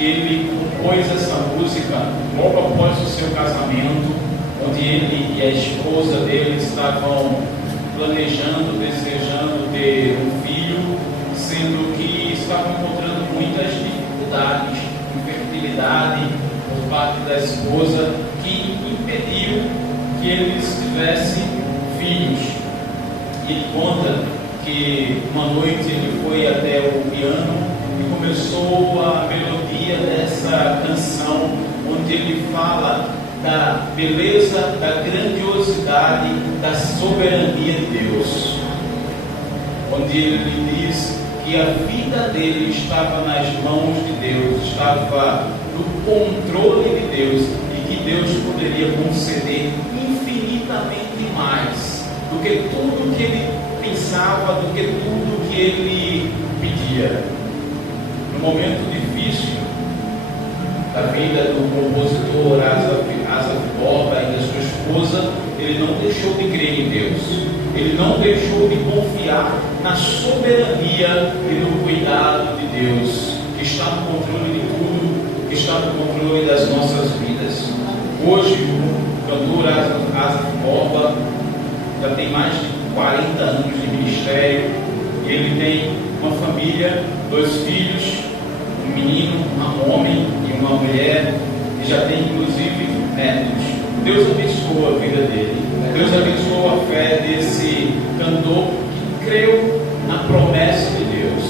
que ele compôs essa música logo após o seu casamento, onde ele e a esposa dele estavam planejando, desejando ter um filho, sendo que estavam encontrando muitas dificuldades, infertilidade por parte da esposa, que impediu que eles tivessem filhos. E ele conta que uma noite ele foi até o piano e começou a melodia dessa canção, onde ele fala da beleza, da grandiosidade, da soberania de Deus, onde ele diz que a vida dele estava nas mãos de Deus, estava no controle de Deus, e que Deus poderia conceder infinitamente mais do que tudo que ele pensava, do que tudo que ele pedia. No momento difícil da vida do compositor Asaf Borba e da sua esposa, ele não deixou de crer em Deus, ele não deixou de confiar na soberania e no cuidado de Deus, que está no controle de tudo, que está no controle das nossas vidas. Hoje, o cantor Asaf Borba já tem mais de 40 anos de ministério, e ele tem uma família, 2 filhos, um menino, um homem e uma mulher, e já tem inclusive netos. Deus abençoa a vida dele, Deus abençoa a fé desse cantor que creu na promessa de Deus,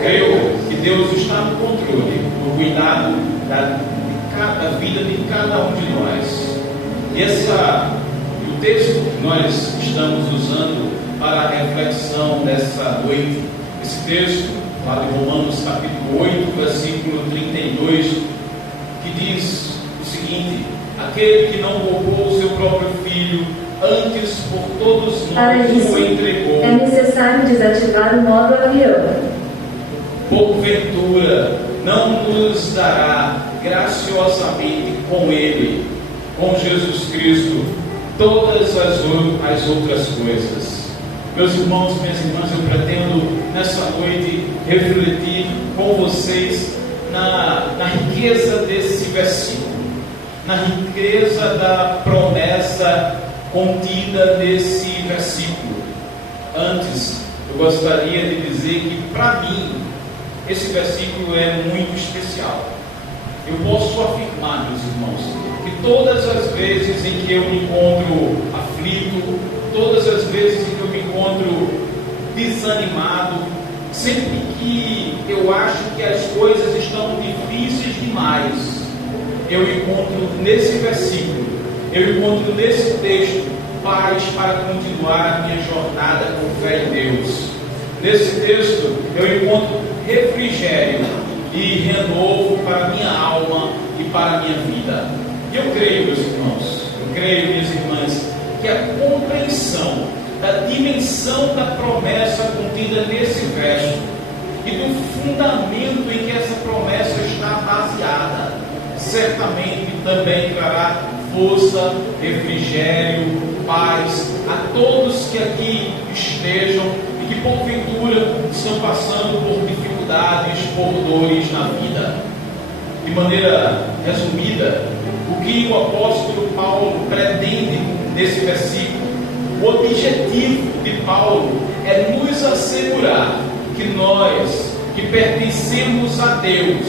creu que Deus está no controle, no cuidado da vida de cada um de nós. E o texto que nós estamos usando para a reflexão dessa noite, esse texto lá de Romanos capítulo 8, versículo 32, que diz o seguinte: aquele que não poupou o seu próprio filho, antes por todos nós o entregou. É necessário desativar o modo avião. Porventura não nos dará graciosamente com ele, com Jesus Cristo, todas as outras coisas. Meus irmãos, minhas irmãs, eu pretendo nessa noite refletir com vocês na riqueza desse versículo, na riqueza da promessa contida nesse versículo. Antes, eu gostaria de dizer que, para mim, esse versículo é muito especial. Eu posso afirmar, meus irmãos, que todas as vezes em que eu me encontro aflito, todas as vezes em que eu me encontro desanimado, sempre que eu acho que as coisas estão difíceis demais, eu encontro nesse versículo, eu encontro nesse texto paz para continuar a minha jornada com fé em Deus. Nesse texto eu encontro refrigério e renovo para a minha alma e para a minha vida. E eu creio, meus irmãos, eu creio, minhas irmãs, que a compreensão da dimensão da promessa contida nesse verso e do fundamento em que essa promessa está baseada, certamente também trará força, refrigério, paz a todos que aqui estejam e que porventura estão passando por dificuldades, por dores na vida. De maneira resumida, o que o apóstolo Paulo pretende nesse versículo, o objetivo de Paulo é nos assegurar que nós que pertencemos a Deus,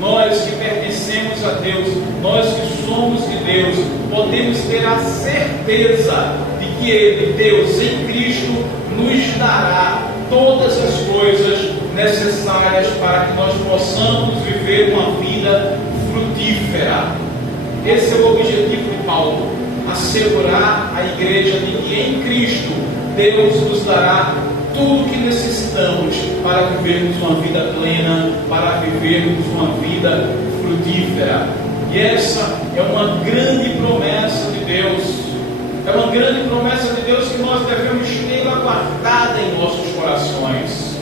nós que pertencemos a Deus, nós que somos de Deus, podemos ter a certeza de que Ele, Deus em Cristo, nos dará todas as coisas necessárias para que nós possamos viver uma vida frutífera. Esse é o objetivo de Paulo, assegurar a igreja de que em Cristo Deus nos dará tudo o que necessitamos para vivermos uma vida plena, para vivermos uma vida frutífera. E essa é uma grande promessa de Deus, é uma grande promessa de Deus que nós devemos ter guardada em nossos corações.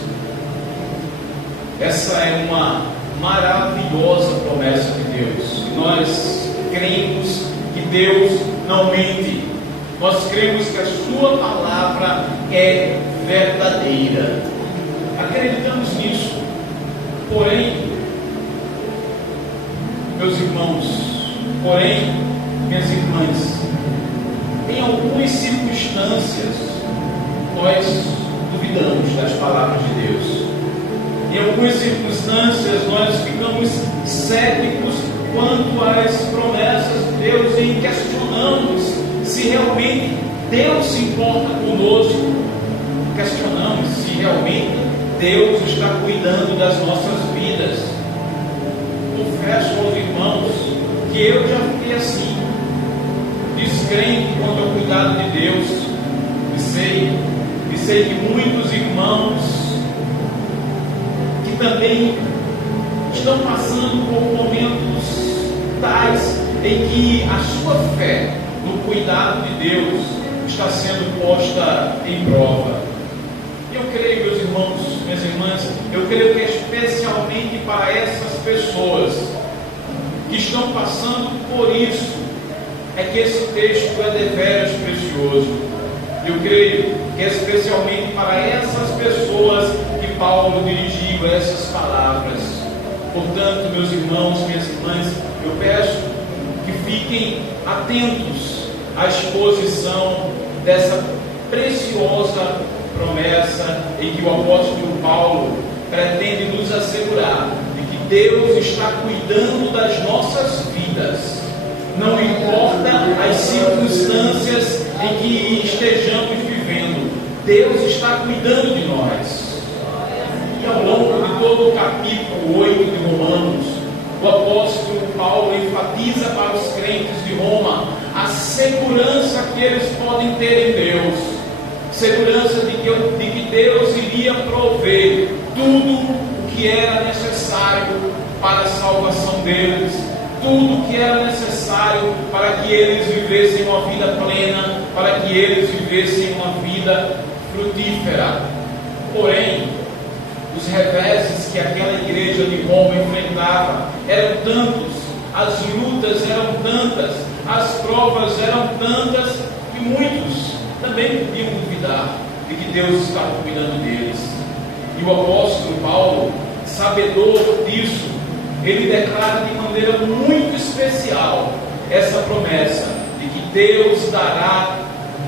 Essa é uma maravilhosa promessa de Deus. Nós cremos que Deus não mente. Nós cremos que a sua palavra é verdadeira. Acreditamos nisso. Porém, meus irmãos, porém, minhas irmãs, em algumas circunstâncias, nós duvidamos das palavras de Deus. Em algumas circunstâncias, nós ficamos céticos quanto às promessas de Deus e questionamos se realmente Deus se importa conosco. Questionamos se realmente Deus está cuidando das nossas vidas. Confesso aos irmãos que eu já fiquei assim, descrente quanto ao cuidado de Deus. E sei que muitos irmãos que também estão passando por momentos tais em que a sua fé no cuidado de Deus está sendo posta em prova. Eu creio, meus irmãos, minhas irmãs, eu creio que especialmente para essas pessoas que estão passando por isso, é que esse texto é deveras precioso. Eu creio que é especialmente para essas pessoas que Paulo dirigiu essas palavras. Portanto, meus irmãos, minhas irmãs, eu peço que fiquem atentos à exposição dessa preciosa promessa em que o apóstolo Paulo pretende nos assegurar de que Deus está cuidando das nossas vidas. Não importa as circunstâncias em que estejamos vivendo, Deus está cuidando de nós. E ao longo de todo o capítulo 8 de Romanos, o apóstolo Paulo enfatiza para os crentes de Roma a segurança que eles podem ter em Deus, segurança de que Deus iria prover tudo o que era necessário para a salvação deles, tudo o que era necessário para que eles vivessem uma vida plena, para que eles vivessem uma vida frutífera. Porém, os reveses que aquela igreja de Roma enfrentava eram tantos, as lutas eram tantas, as provas eram tantas, que muitos também podiam duvidar de que Deus estava cuidando deles. E o apóstolo Paulo, sabedor disso, ele declara de maneira muito especial essa promessa de que Deus dará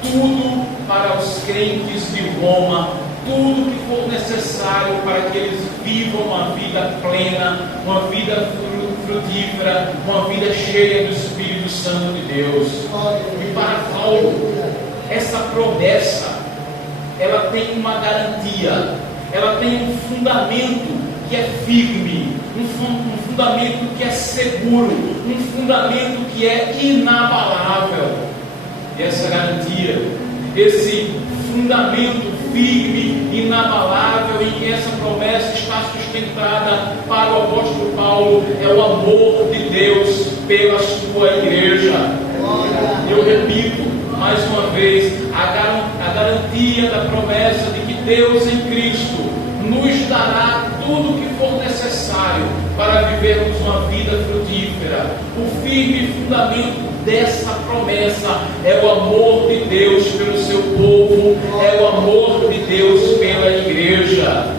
tudo para os crentes de Roma, tudo que for necessário para que eles vivam uma vida plena, uma vida frutífera, uma vida cheia do Espírito Santo de Deus. E para Paulo, essa promessa, ela tem uma garantia, ela tem um fundamento que é firme, um fundamento que é seguro, um fundamento que é inabalável. E essa garantia, esse fundamento firme, inabalável, em que essa promessa está sustentada para o apóstolo Paulo, é o amor de Deus pela sua igreja. Eu repito mais uma vez, a garantia da promessa de que Deus em Cristo nos dará tudo o que for necessário para vivermos uma vida frutífera. O firme fundamento dessa promessa é o amor de Deus pelo seu povo, é o amor de Deus pela igreja.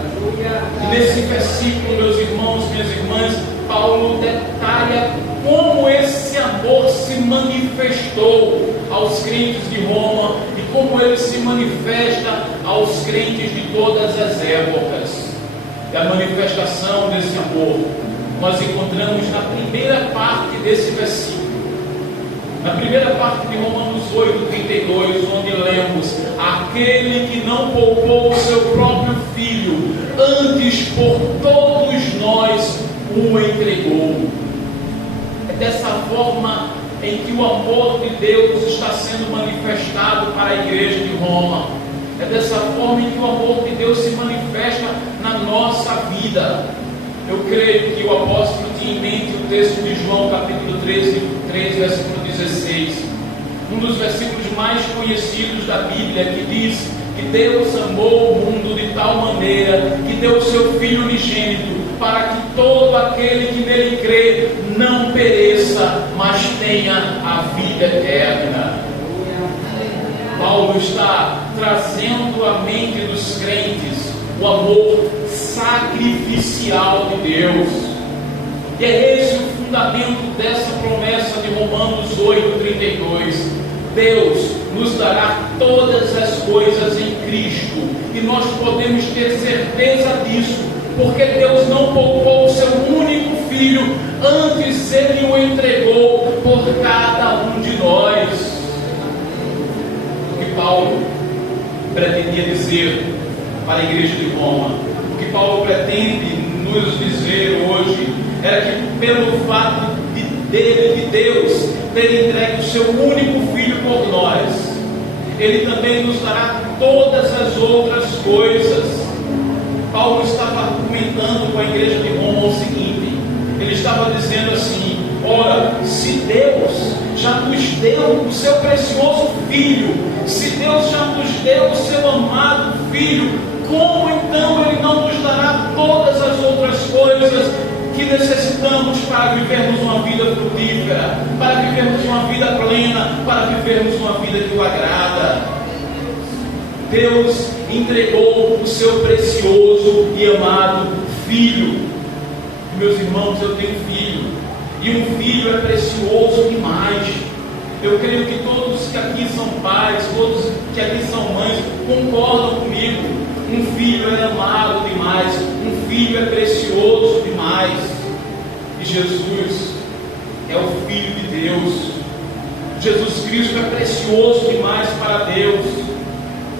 E nesse versículo, meus irmãos, minhas irmãs, Paulo detalha como esse amor se manifestou aos crentes de Roma e como ele se manifesta aos crentes de todas as épocas. E a manifestação desse amor nós encontramos na primeira parte desse versículo. Na primeira parte de Romanos 8:32, onde lemos: aquele que não poupou o seu próprio filho, antes por todos nós o entregou. É dessa forma em que o amor de Deus está sendo manifestado para a igreja de Roma. É dessa forma em que o amor de Deus se manifesta na nossa vida. Eu creio que o apóstolo tinha em mente o texto de João, capítulo 13, versículo 16. Um dos versículos mais conhecidos da Bíblia, que diz que Deus amou o mundo de tal maneira que deu o seu Filho unigênito, para que todo aquele que nele crê não pereça, mas tenha a vida eterna. Paulo está trazendo à mente dos crentes o amor sacrificial de Deus. E é esse o fundamento dessa promessa de Romanos 8:32. Deus nos dará todas as coisas em Cristo, e nós podemos ter certeza disso, porque Deus não poupou o seu único filho, antes Ele o entregou por cada um de nós. O que Paulo pretendia dizer para a igreja de Roma, o que Paulo pretende nos dizer hoje, era que pelo fato de Deus ter entregue o seu único filho por nós, Ele também nos dará todas as outras coisas. Paulo estava argumentando com a igreja de Roma o seguinte: ele estava dizendo assim: ora, se Deus já nos deu o seu precioso filho, se Deus já nos deu o seu amado filho, como então Ele não nos dará todas as outras coisas que necessitamos para vivermos uma vida frutífera, para vivermos uma vida plena, para vivermos uma vida que o agrada? Deus entregou o seu precioso e amado filho. Meus irmãos, eu tenho filho, e um filho é precioso demais. Eu creio que todos que aqui são pais, todos que aqui são mães, concordam comigo. Um filho é amado demais, um filho é precioso demais. E Jesus é o Filho de Deus. Jesus Cristo é precioso demais para Deus.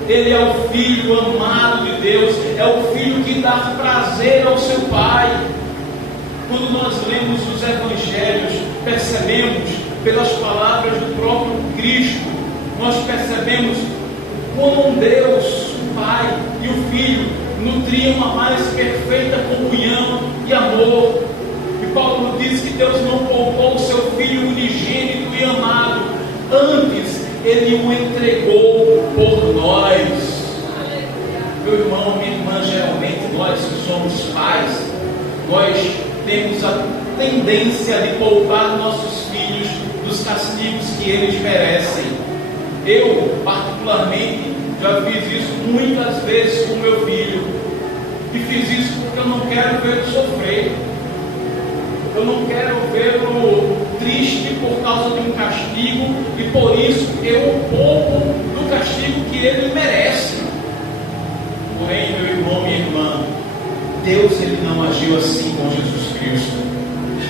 Ele é o Filho amado de Deus, é o Filho que dá prazer ao seu Pai. Quando nós lemos os Evangelhos, percebemos pelas palavras do próprio Cristo, nós percebemos como Deus, o Pai e o Filho, nutriam uma mais perfeita comunhão e amor. E Paulo diz que Deus não poupou o seu Filho unigênito e amado, antes Ele o entregou por nós. Meu irmão, minha irmã, geralmente nós que somos pais, nós temos a tendência de poupar nossos filhos dos castigos que eles merecem. Eu, particularmente, já fiz isso muitas vezes com meu filho, e fiz isso porque eu não quero vê-lo sofrer, eu não quero vê-lo triste por causa de um castigo, e por isso eu o poupo do castigo que ele merece. Porém, meu irmão, minha irmã, Deus ele não agiu assim com Jesus Cristo.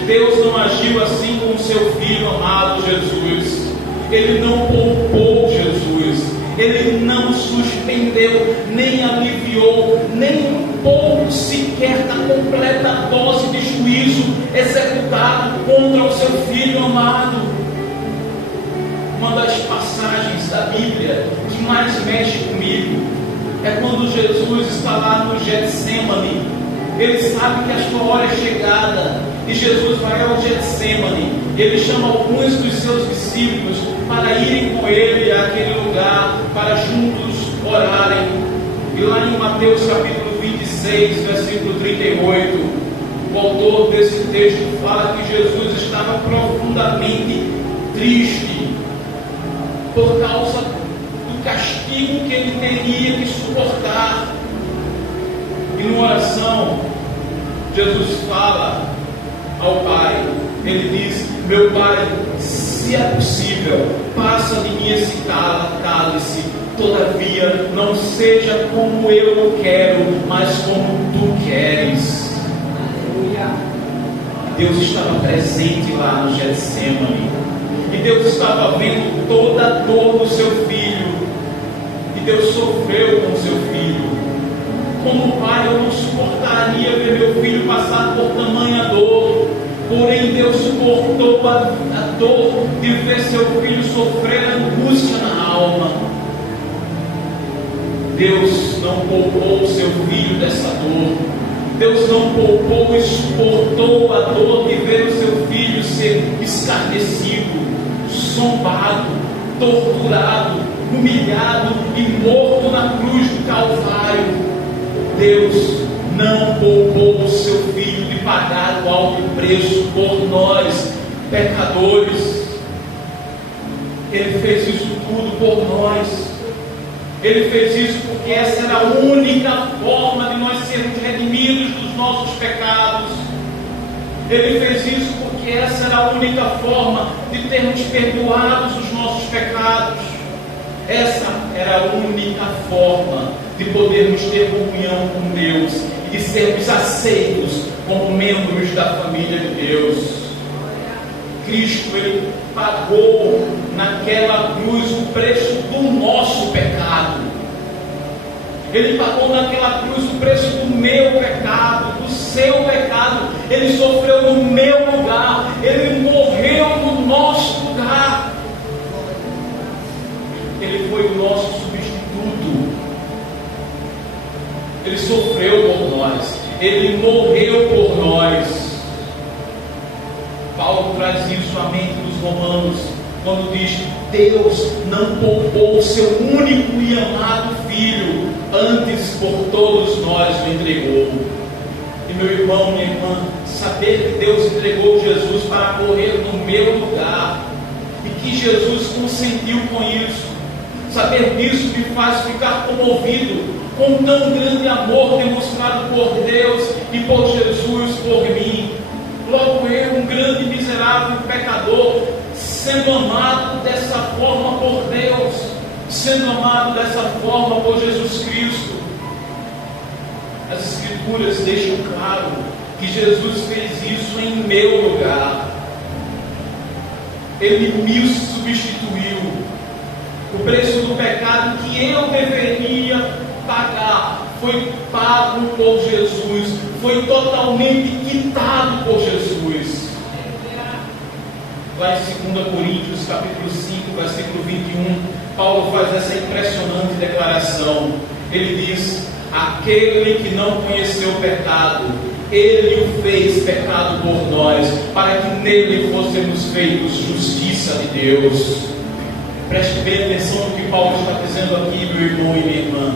Deus não agiu assim com o seu Filho amado Jesus. Ele não poupou Jesus. Ele não suspendeu, nem aliviou, nem um pouco sequer da completa dose de juízo executado contra o seu Filho amado. Uma das passagens da Bíblia que mais mexe comigo é quando Jesus está lá no Getsemane. Ele sabe que a sua hora é chegada, e Jesus vai ao Getsemane. Ele chama alguns dos seus discípulos para irem com ele àquele lugar, para juntos orarem. E lá em Mateus capítulo 26, versículo 38, o autor desse texto fala que Jesus estava profundamente triste por causa do castigo que ele teria que suportar. E numa oração, Jesus fala ao Pai, ele diz: meu Pai, se é possível, passa de mim esse cálice, todavia não seja como eu quero, mas como tu queres. Deus estava presente lá no Getsemane, e Deus estava vendo toda a dor do seu filho, e Deus sofreu com o seu filho. Como pai, eu não suportaria ver meu filho passar por tamanha dor. Porém, Deus suportou a dor de ver seu filho sofrer angústia na alma. Deus não poupou seu filho dessa dor. Deus não poupou e suportou a dor de ver o seu filho ser escarnecido, zombado, torturado, humilhado e morto na cruz do Calvário. Deus não poupou o seu filho de pagar o alto preço por nós, pecadores. Ele fez isso tudo por nós. Ele fez isso porque essa era a única forma de nós sermos redimidos dos nossos pecados. Ele fez isso porque essa era a única forma de termos perdoados os nossos pecados. Essa era a única forma de podermos ter comunhão com Deus e de sermos aceitos como membros da família de Deus. Cristo, Ele pagou naquela cruz o preço do nosso pecado. Ele pagou naquela cruz o preço do meu pecado, do seu pecado. Ele sofreu no meu lugar. Ele morreu no nosso lugar. Ele foi o nosso substituto. Ele sofreu por nós. Ele morreu por nós. Paulo traz isso à mente dos romanos, quando diz: Deus não poupou o seu único e amado Filho, antes por todos nós o entregou. E meu irmão, minha irmã, saber que Deus entregou Jesus para morrer no meu lugar, e que Jesus consentiu com isso, saber disso me faz ficar comovido com tão grande amor demonstrado por Deus e por Jesus por mim. Logo eu, um grande miserável pecador, sendo amado dessa forma por Deus, sendo amado dessa forma por Jesus Cristo. As Escrituras deixam claro que Jesus fez isso em meu lugar. Ele me substituiu. O preço do pecado que eu deveria pagar foi pago por Jesus, foi totalmente quitado por Jesus. Lá em 2 Coríntios capítulo 5, versículo 21, Paulo faz essa impressionante declaração. Ele diz: aquele que não conheceu o pecado, Ele o fez pecado por nós, para que nele fôssemos feitos justiça de Deus. Preste bem atenção no que Paulo está dizendo aqui, meu irmão e minha irmã.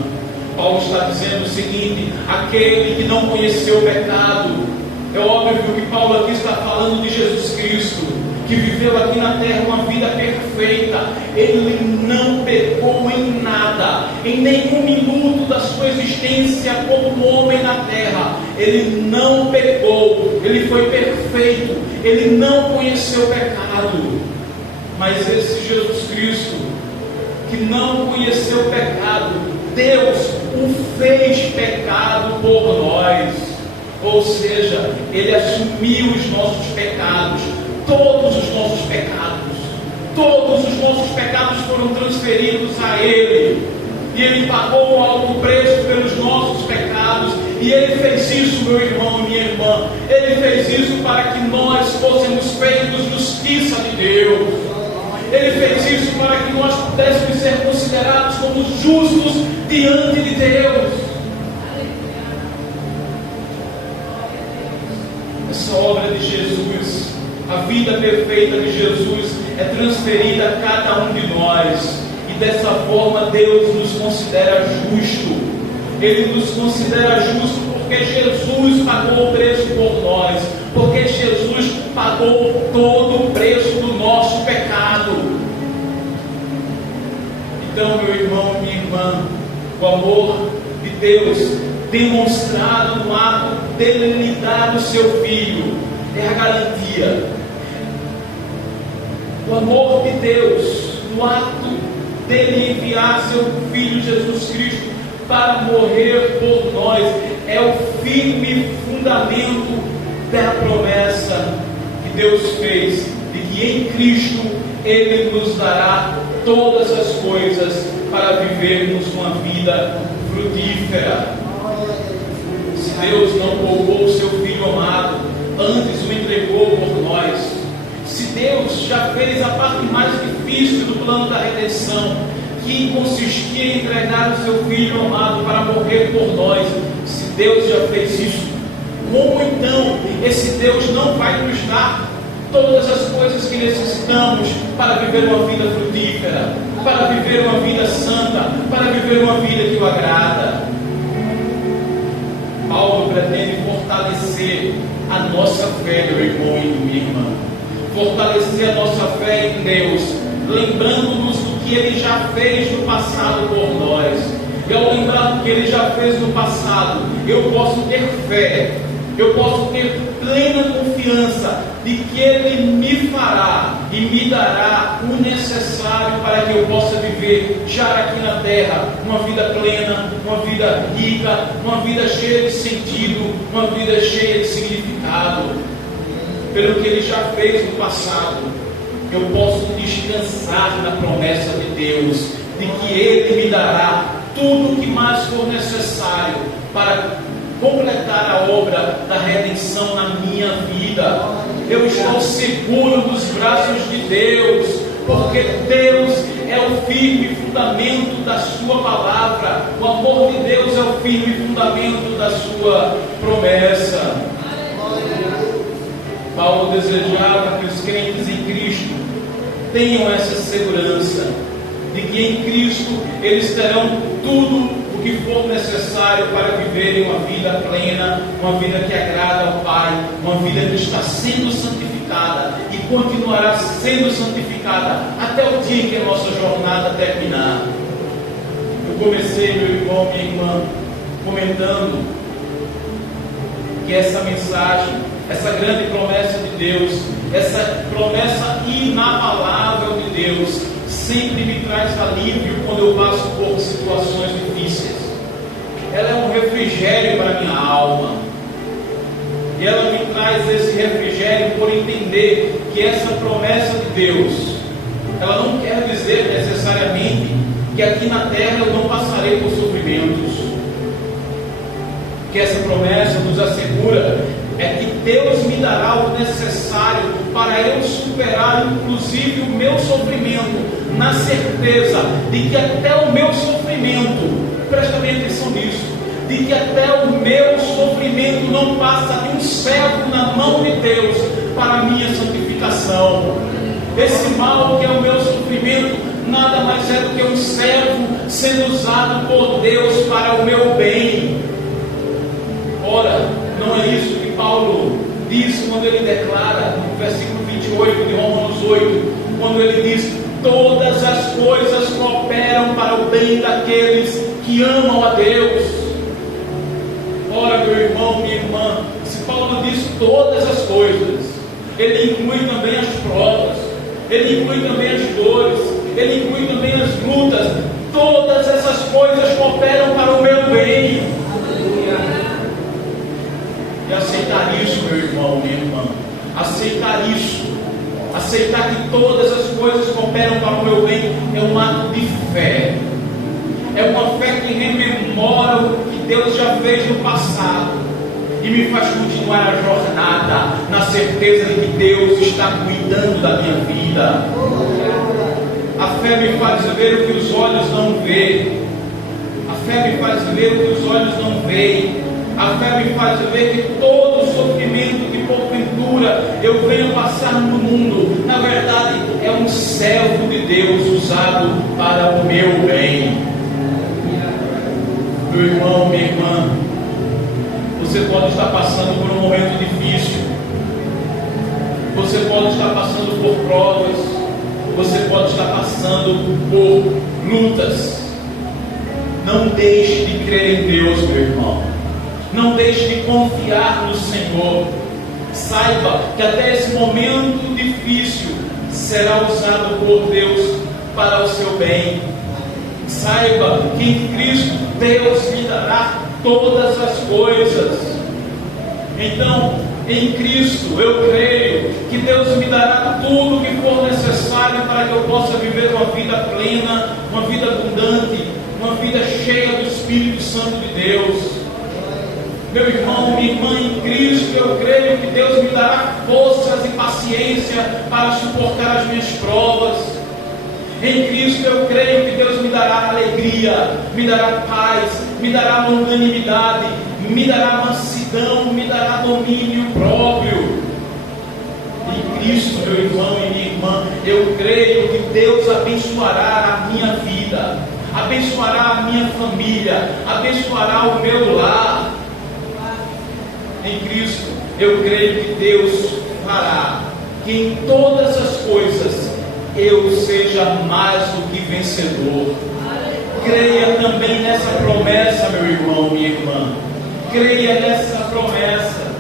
Paulo está dizendo o seguinte: aquele que não conheceu o pecado. É óbvio que Paulo aqui está falando de Jesus Cristo, que viveu aqui na terra uma vida perfeita. Ele não pecou em nada, em nenhum minuto da sua existência como homem na terra. Ele não pecou, ele foi perfeito, ele não conheceu o pecado. Mas esse Jesus Cristo, que não conheceu o pecado, Deus o fez pecado por nós. Ou seja, Ele assumiu os nossos pecados, todos os nossos pecados. Todos os nossos pecados foram transferidos a Ele. E Ele pagou um alto preço pelos nossos pecados. E Ele fez isso, meu irmão e minha irmã. Ele fez isso para que nós fôssemos feitos justiça de Deus. Ele fez isso para que nós pudéssemos ser considerados como justos diante de Deus. Essa obra de Jesus, a vida perfeita de Jesus, é transferida a cada um de nós. E dessa forma Deus nos considera justo. Ele nos considera justo porque Jesus pagou o preço por nós. Porque Jesus pagou todo o preço do nosso pecado. Então, meu irmão e minha irmã, o amor de Deus demonstrado no ato dele lhe dar o seu Filho é a garantia. O amor de Deus no ato dele enviar seu Filho Jesus Cristo para morrer por nós é o firme fundamento da promessa que Deus fez de que em Cristo Ele nos dará todas as coisas para vivermos uma vida frutífera. Se Deus não poupou o seu Filho amado, antes o entregou por nós. Se Deus já fez a parte mais difícil do plano da redenção, que consistia em entregar o seu Filho amado para morrer por nós, se Deus já fez isso, como então esse Deus não vai nos dar todas as coisas que necessitamos para viver uma vida frutífera, para viver uma vida santa, para viver uma vida que o agrada? Paulo pretende fortalecer a nossa fé, meu irmão e minha irmã, fortalecer a nossa fé em Deus, lembrando-nos do que Ele já fez no passado por nós. E ao lembrar do que Ele já fez no passado, eu posso ter fé Eu posso ter plena confiança de que Ele me fará e me dará o necessário para que eu possa viver já aqui na terra uma vida plena, uma vida rica, uma vida cheia de sentido, uma vida cheia de significado. Pelo que Ele já fez no passado, eu posso descansar na promessa de Deus, de que Ele me dará tudo o que mais for necessário para completar a obra da redenção na minha vida. Eu estou seguro dos braços de Deus, porque Deus é o firme fundamento da sua palavra. O amor de Deus é o firme fundamento da sua promessa. Paulo desejava que os crentes em Cristo tenham essa segurança de que em Cristo eles terão tudo o que for necessário para viverem uma vida plena, uma vida que agrada ao Pai, uma vida que está sendo santificada e continuará sendo santificada até o dia em que a nossa jornada terminar. Eu comecei, meu irmão, minha irmã, comentando que essa mensagem, essa grande promessa de Deus, essa promessa inabalável de Deus, sempre me traz alívio quando eu passo por situações difíceis. Ela é um refrigério para a minha alma. E ela me traz esse refrigério por entender que essa promessa de Deus, ela não quer dizer necessariamente que aqui na terra eu não passarei por sofrimentos. Que essa promessa nos assegura é que Deus me dará o necessário para eu superar inclusive o meu sofrimento, na certeza de que até o meu sofrimento, presta bem atenção nisso, de que até o meu sofrimento não passa de um servo na mão de Deus para a minha santificação. Esse mal que é o meu sofrimento nada mais é do que um servo sendo usado por Deus para o meu bem. Ora, não é isso que Paulo diz quando ele declara no versículo 28 de Romanos 8, quando ele diz: todas as coisas cooperam para o bem daqueles que amam a Deus. Ora, meu irmão, minha irmã, se Paulo diz todas as coisas, ele inclui também as provas, ele inclui também as dores, ele inclui também as lutas. Todas essas coisas cooperam para o meu bem. E aceitar isso, meu irmão, minha irmã, aceitar isso, aceitar que todas as coisas cooperam para o meu bem, é um ato de fé. É uma fé que rememora o que Deus já fez no passado e me faz continuar a jornada na certeza de que Deus está cuidando da minha vida. A fé me faz ver o que os olhos não veem. A fé me faz ver o que os olhos não veem. A fé me faz ver que todo o sofrimento que porventura eu venho passar no mundo, na verdade é um servo de Deus usado para o meu bem. Meu irmão, minha irmã, você pode estar passando por um momento difícil, você pode estar passando por provas, você pode estar passando por lutas. Não deixe de crer em Deus, meu irmão. Não deixe de confiar no Senhor. Saiba que até esse momento difícil será usado por Deus para o seu bem. Saiba que em Cristo Deus lhe dará todas as coisas. Então, em Cristo eu creio que Deus me dará tudo o que for necessário para que eu possa viver uma vida plena, uma vida abundante, uma vida cheia do Espírito Santo de Deus. Meu irmão, minha irmã, em Cristo eu creio que Deus me dará forças e paciência para suportar as minhas provas. Em Cristo eu creio que Deus me dará alegria, me dará paz, me dará longanimidade, me dará mansidão, me dará domínio próprio. Em Cristo, meu irmão e minha irmã, eu creio que Deus abençoará a minha vida, abençoará a minha família, abençoará o meu lar. Em Cristo, eu creio que Deus fará que em todas as coisas eu seja mais do que vencedor. Creia também nessa promessa, meu irmão, minha irmã. Creia nessa promessa.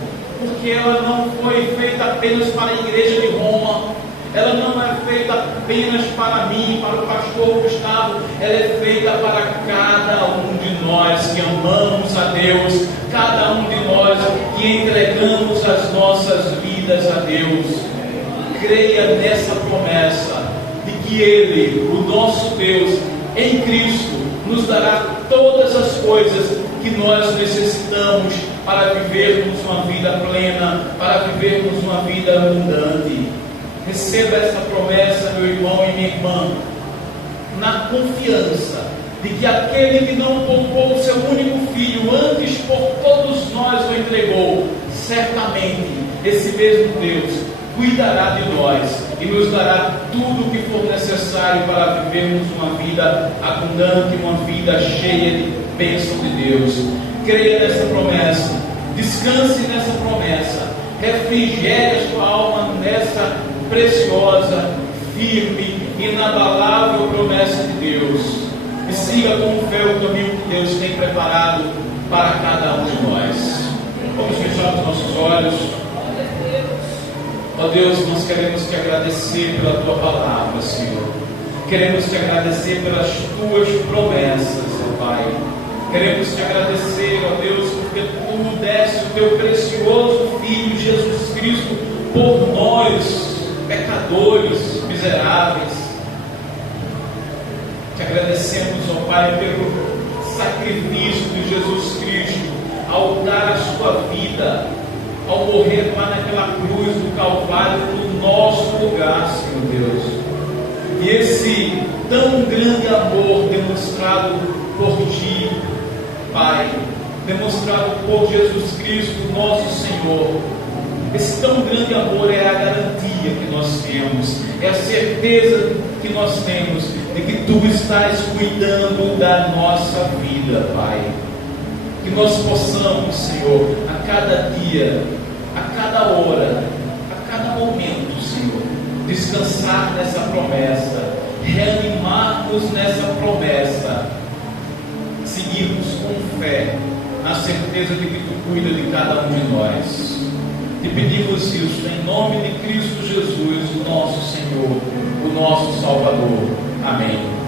porque ela não foi feita apenas para a igreja de Roma, ela não é feita apenas para mim, para o pastor Gustavo, ela é feita para cada um de nós que amamos a Deus, cada um de nós que entregamos as nossas vidas a Deus. Creia nessa promessa de que Ele, o nosso Deus, em Cristo, nos dará todas as coisas que nós necessitamos para vivermos uma vida plena, para vivermos uma vida abundante. Receba essa promessa, meu irmão e minha irmã, na confiança de que aquele que não poupou o seu único filho, antes por todos nós o entregou, certamente esse mesmo Deus cuidará de nós e nos dará tudo o que for necessário para vivermos uma vida abundante, uma vida cheia de bênção de Deus. Creia nessa promessa, descanse nessa promessa, refrigere a sua alma nessa preciosa, firme, inabalável promessa de Deus, e siga com fé o caminho que Deus tem preparado para cada um de nós. Vamos fechar os nossos olhos. Ó Deus, nós queremos te agradecer pela tua palavra, Senhor. Queremos te agradecer pelas tuas promessas, ó Pai. Queremos te agradecer, ó Deus, porque tu deste o teu precioso Filho Jesus Cristo por nós, pecadores, miseráveis. Te agradecemos, ó Pai, pelo sacrifício de Jesus Cristo ao dar a sua vida, ao morrer lá naquela cruz do Calvário no nosso lugar, Senhor Deus. E esse tão grande amor demonstrado por Ti, Pai, demonstrado por Jesus Cristo, nosso Senhor. Esse tão grande amor é a garantia que nós temos, é a certeza que nós temos de que Tu estás cuidando da nossa vida, Pai. Que nós possamos, Senhor, a cada dia, a cada hora, a cada momento, Senhor, descansar nessa promessa, reanimarmos nessa promessa, seguirmos com fé, na certeza de que Tu cuida de cada um de nós. Te pedimos isso em nome de Cristo Jesus, o nosso Senhor, o nosso Salvador. Amém.